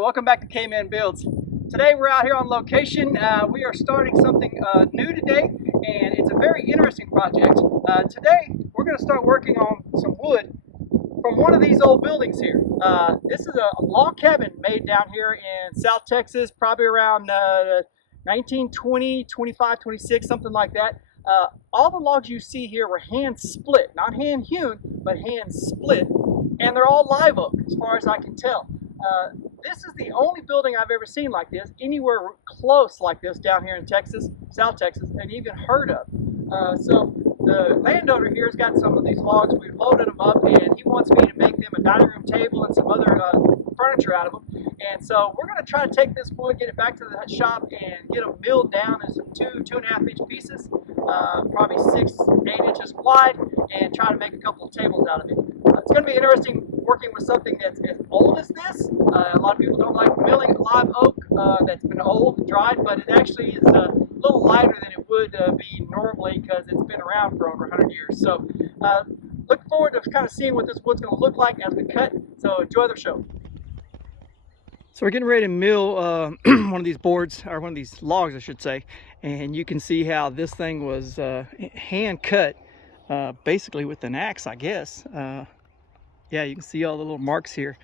welcome back to K-Man Builds. Today we're out here on location. We are starting something new today, and it's a very interesting project. Today we're going to start working on some wood from one of these old buildings here. This is a log cabin made down here in South Texas, probably around 1920, 25, 26, something like that. All the logs you see here were hand split, not hand hewn, but hand split, and they're all live oak as far as I can tell. This is the only building I've ever seen like this, anywhere close like this down here in Texas, South Texas, and even heard of. So the landowner here has got some of these logs. We've loaded them up, and he wants me to make them a dining room table and some other furniture out of them. And so we're going to try to take this wood, get it back to the shop, and get them milled down in some 2.5 inch pieces, probably 6-8 inches wide, and try to make a couple of tables out of it. It's going to be interesting working with something that's as old as this. A lot of people don't like milling live oak that's been old and dried, but it actually is a little lighter than it would be normally because it's been around for over 100 years. So look forward to kind of seeing what this wood's going to look like as we cut. So enjoy the show. So we're getting ready to mill one of these boards, or one of these logs I should say, and you can see how this thing was hand cut basically with an axe, I guess. Yeah, you can see all the little marks here.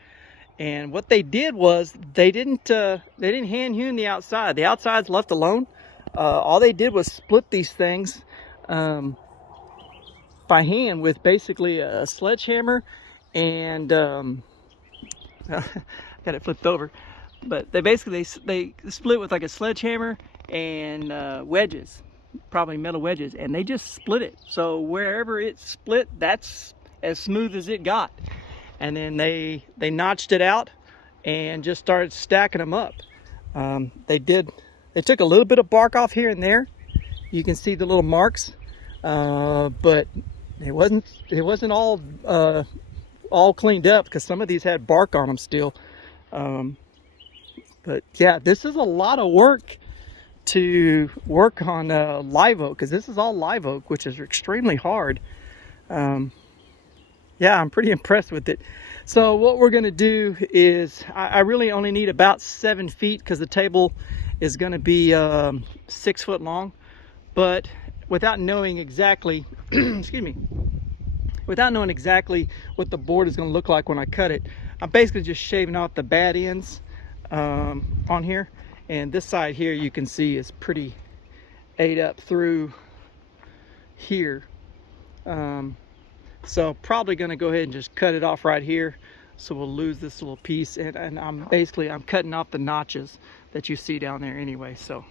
And what they did was they didn't hand hewn the outside. The outside's left alone. All they did was split these things by hand with basically a sledgehammer and got it flipped over. But they basically they split with like a sledgehammer and wedges, probably metal wedges, and they just split it. So wherever it split, that's as smooth as it got. And then they notched it out and just started stacking them up. They took a little bit of bark off here and there. You can see the little marks, but it wasn't all cleaned up because some of these had bark on them still. But yeah, this is a lot of work to work on live oak, because this is all live oak, which is extremely hard. Yeah, I'm pretty impressed with it. So what we're going to do is, I really only need about 7 feet because the table is going to be 6 foot long. But without knowing exactly, excuse me, without knowing exactly what the board is going to look like when I cut it, I'm basically just shaving off the bad ends on here. And this side here you can see is pretty ate up through here. So probably going to go ahead and just cut it off right here, so we'll lose this little piece, and I'm cutting off the notches that you see down there anyway. So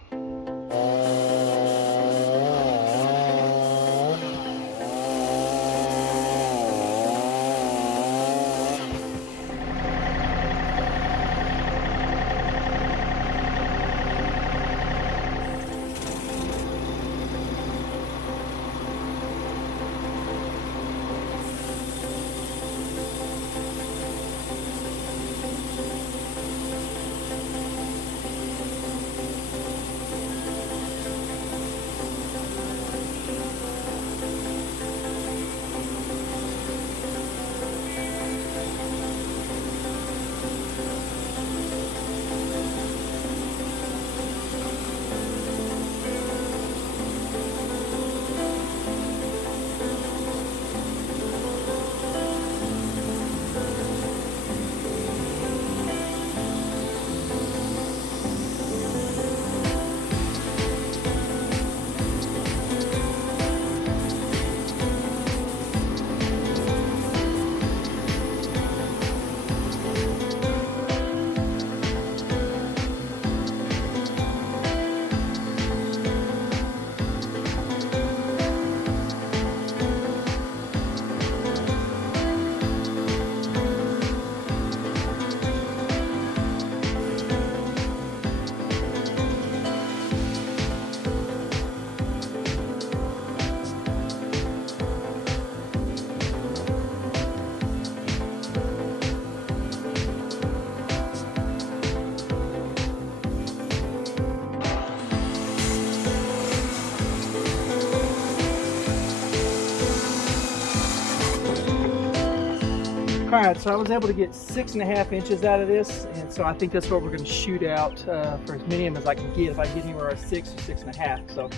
All right, so I was able to get 6.5 inches out of this, and so I think that's what we're going to shoot out for as many of them as I can get. If I get anywhere at 6 or 6.5, so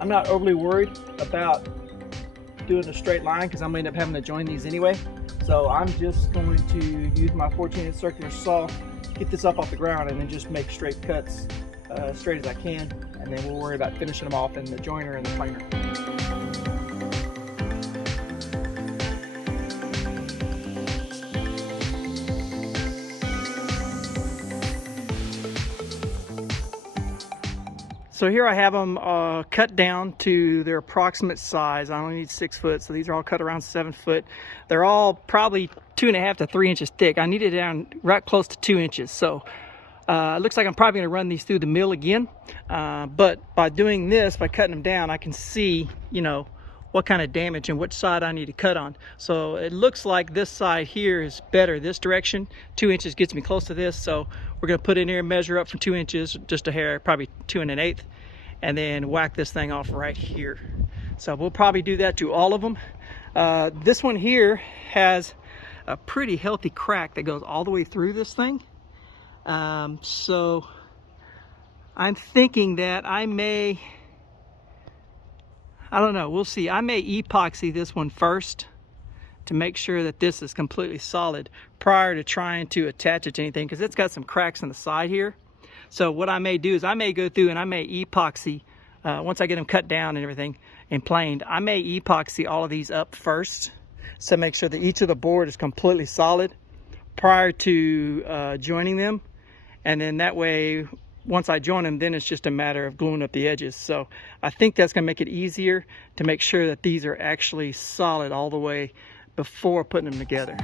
I'm not overly worried about doing a straight line because I'm going to end up having to join these anyway. So I'm just going to use my 14-inch circular saw, get this up off the ground, and then just make straight cuts, straight as I can, and then we'll worry about finishing them off in the joiner and the planer. So here I have them cut down to their approximate size. I only need 6 foot, so these are all cut around 7 foot. They're all probably 2.5 to 3 inches thick. I need it down right close to 2 inches. So it looks like I'm probably gonna run these through the mill again. But by doing this, by cutting them down, I can see, you know, what kind of damage and which side I need to cut on. So it looks like this side here is better. This direction, 2 inches gets me close to this. So we're gonna put in here and measure up from 2 inches, just a hair, probably 2 1/8, and then whack this thing off right here. So we'll probably do that to all of them. This one here has a pretty healthy crack that goes all the way through this thing. So I'm thinking that I don't know, we'll see. I may epoxy this one first to make sure that this is completely solid prior to trying to attach it to anything, because it's got some cracks on the side here. So what I may do is I may go through and I may epoxy, once I get them cut down and everything and planed, I may epoxy all of these up first, so make sure that each of the board is completely solid prior to joining them. And then that way, once I join them, then it's just a matter of gluing up the edges. So I think that's gonna make it easier to make sure that these are actually solid all the way before putting them together.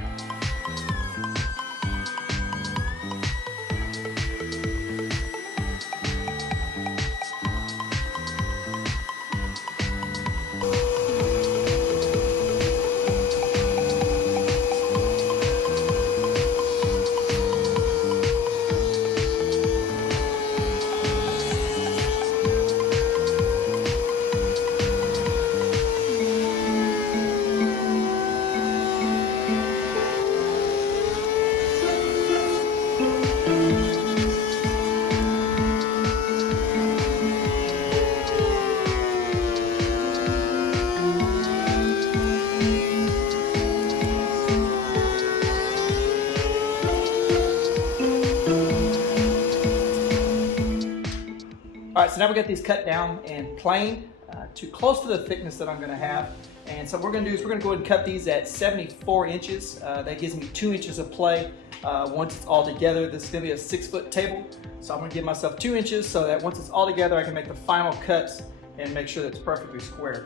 All right, so now we got these cut down and planed to close to the thickness that I'm going to have. And so what we're going to do is we're going to go ahead and cut these at 74 inches. That gives me 2 inches of play once it's all together. This is going to be a 6 foot table. So I'm going to give myself 2 inches so that once it's all together, I can make the final cuts and make sure that it's perfectly square.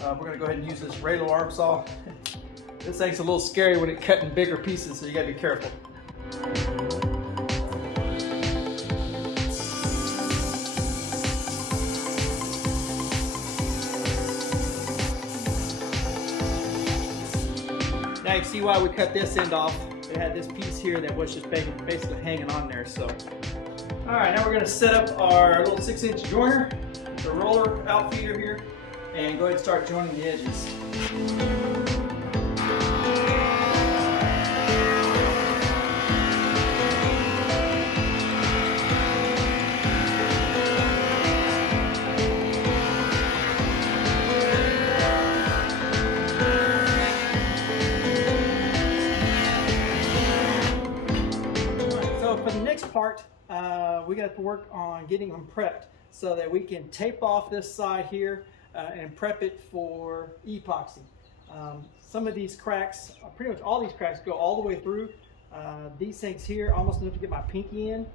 We're going to go ahead and use this Raylo arm saw. This thing's a little scary when it cut in bigger pieces, so you got to be careful. Now you can see why we cut this end off. It had this piece here that was just basically hanging on there. So, all right, now we're going to set up our little 6-inch joiner, the roller outfeeder here, and go ahead and start joining the edges. For the next part, we got to work on getting them prepped so that we can tape off this side here and prep it for epoxy. Some of these cracks, pretty much all these cracks, go all the way through. These things here, almost enough to get my pinky in.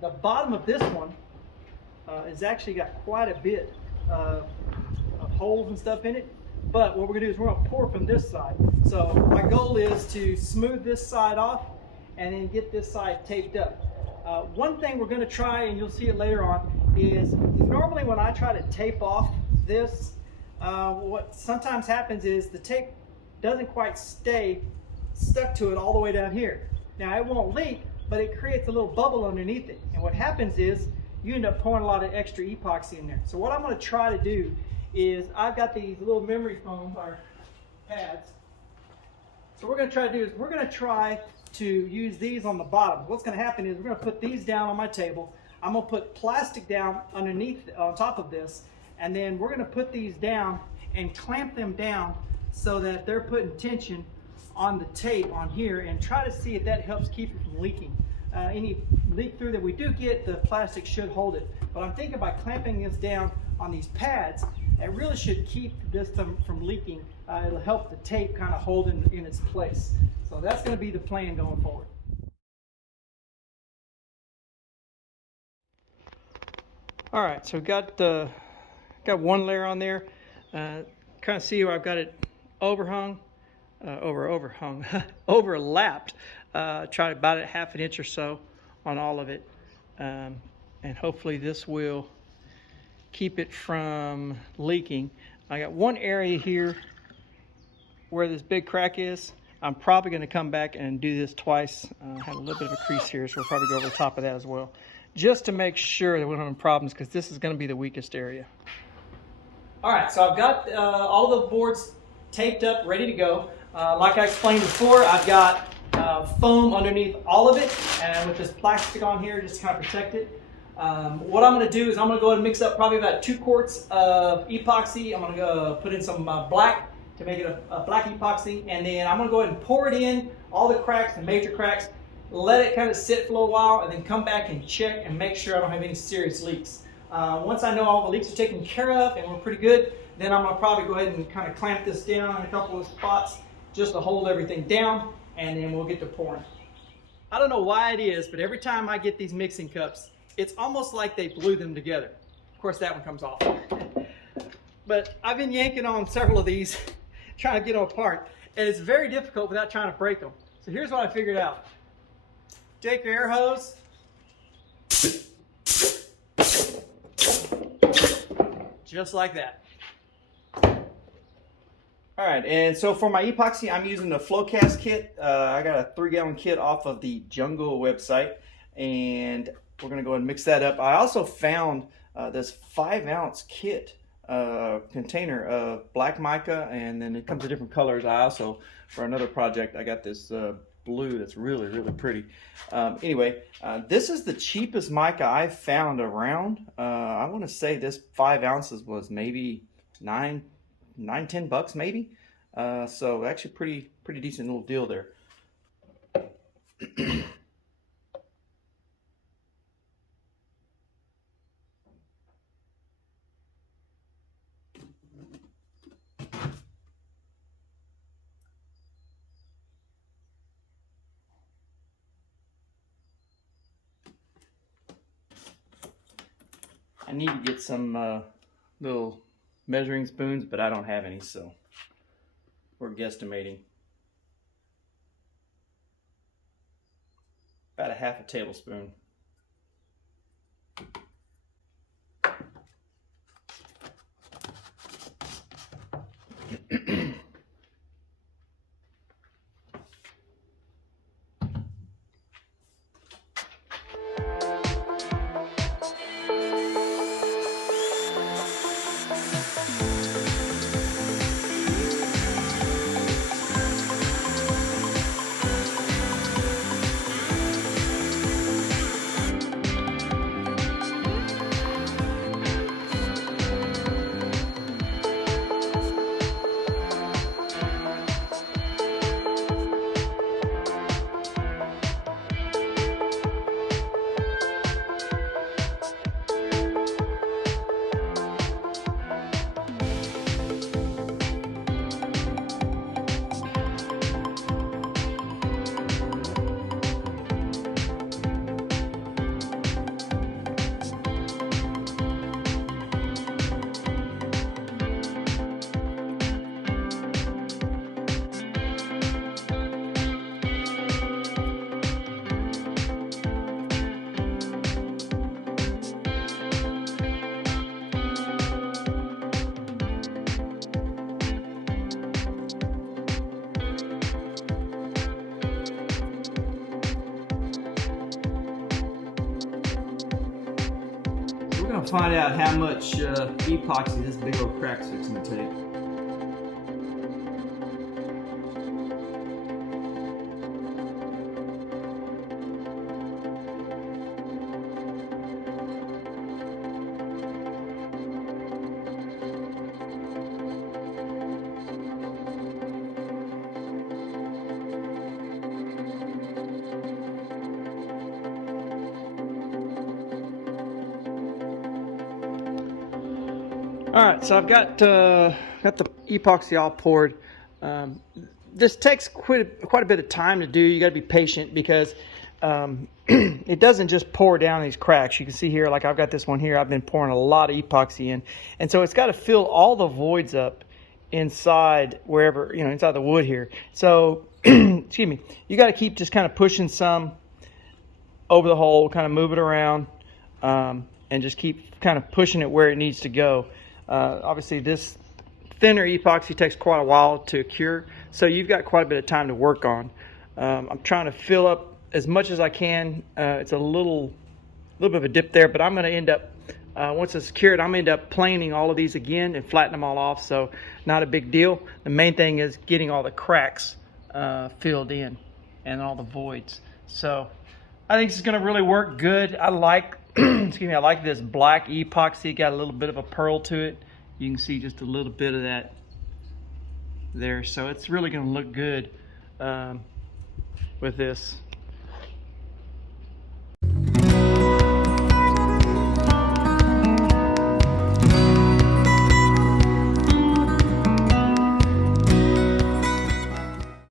The bottom of this one has actually got quite a bit of holes and stuff in it. But what we're gonna do is we're gonna pour from this side. So my goal is to smooth this side off and then get this side taped up. One thing we're gonna try, and you'll see it later on, is normally when I try to tape off this, what sometimes happens is the tape doesn't quite stay stuck to it all the way down here. Now it won't leak, but it creates a little bubble underneath it. And what happens is you end up pouring a lot of extra epoxy in there. So what I'm gonna try to do is I've got these little memory foam, or pads. So what we're going to try to do is we're going to try to use these on the bottom. What's going to happen is we're going to put these down on my table. I'm going to put plastic down underneath, on top of this, and then we're going to put these down and clamp them down so that they're putting tension on the tape on here, and try to see if that helps keep it from leaking. Any leak through that we do get, the plastic should hold it. But I'm thinking by clamping this down on these pads, it really should keep this from leaking. It'll help the tape kind of hold in its place. So that's going to be the plan going forward. All right, so got one layer on there. Kind of see where I've got it overlapped. Try about a half an inch or so on all of it, and hopefully this will keep it from leaking. I got one area here where this big crack is. I'm probably going to come back and do this twice. I had a little bit of a crease here, so we'll probably go over the top of that as well, just to make sure that we don't have any problems, because this is going to be the weakest area. All right, so I've got all the boards taped up, ready to go. Like I explained before, I've got foam underneath all of it, and with this plastic on here just to kind of protect it. What I'm going to do is I'm going to go ahead and mix up probably about 2 quarts of epoxy. I'm going to go put in some black to make it a black epoxy, and then I'm going to go ahead and pour it in all the cracks, the major cracks, let it kind of sit for a little while, and then come back and check and make sure I don't have any serious leaks. Once I know all the leaks are taken care of and we're pretty good, then I'm going to probably go ahead and kind of clamp this down in a couple of spots just to hold everything down, and then we'll get to pouring. I don't know why it is, but every time I get these mixing cups, it's almost like they glue them together. Of course, that one comes off. But I've been yanking on several of these, trying to get them apart, and it's very difficult without trying to break them. So here's what I figured out. Take your air hose, just like that. All right, and so for my epoxy, I'm using the Flowcast kit. I got a 3-gallon kit off of the Jungle website, and we're gonna go ahead and mix that up. I also found this 5-ounce kit container of black mica, and then it comes in different colors. I also, for another project, I got this blue that's really, really pretty. Anyway, this is the cheapest mica I've found around. I wanna say this 5 ounces was maybe $9-10 maybe. So actually pretty decent little deal there. I need to get some little measuring spoons, but I don't have any, so we're guesstimating about a half a tablespoon. Find out how much epoxy this big old crack's fixing to take. All right, so I've got the epoxy all poured. This takes quite a bit of time to do. You got to be patient because it doesn't just pour down these cracks. You can see here, like I've got this one here. I've been pouring a lot of epoxy in, and so it's got to fill all the voids up inside wherever, you know, inside the wood here. So excuse me, you got to keep just kind of pushing some over the hole, kind of move it around, and just keep kind of pushing it where it needs to go. Obviously this thinner epoxy takes quite a while to cure, so you've got quite a bit of time to work on. I'm trying to fill up as much as I can. It's a little bit of a dip there, but I'm going to end up, once it's cured, I'm going to end up planing all of these again and flatten them all off, so not a big deal. The main thing is getting all the cracks filled in and all the voids. So I think this is going to really work good. I like excuse me, I like this black epoxy. Got a little bit of a pearl to it. You can see just a little bit of that there. So it's really going to look good with this.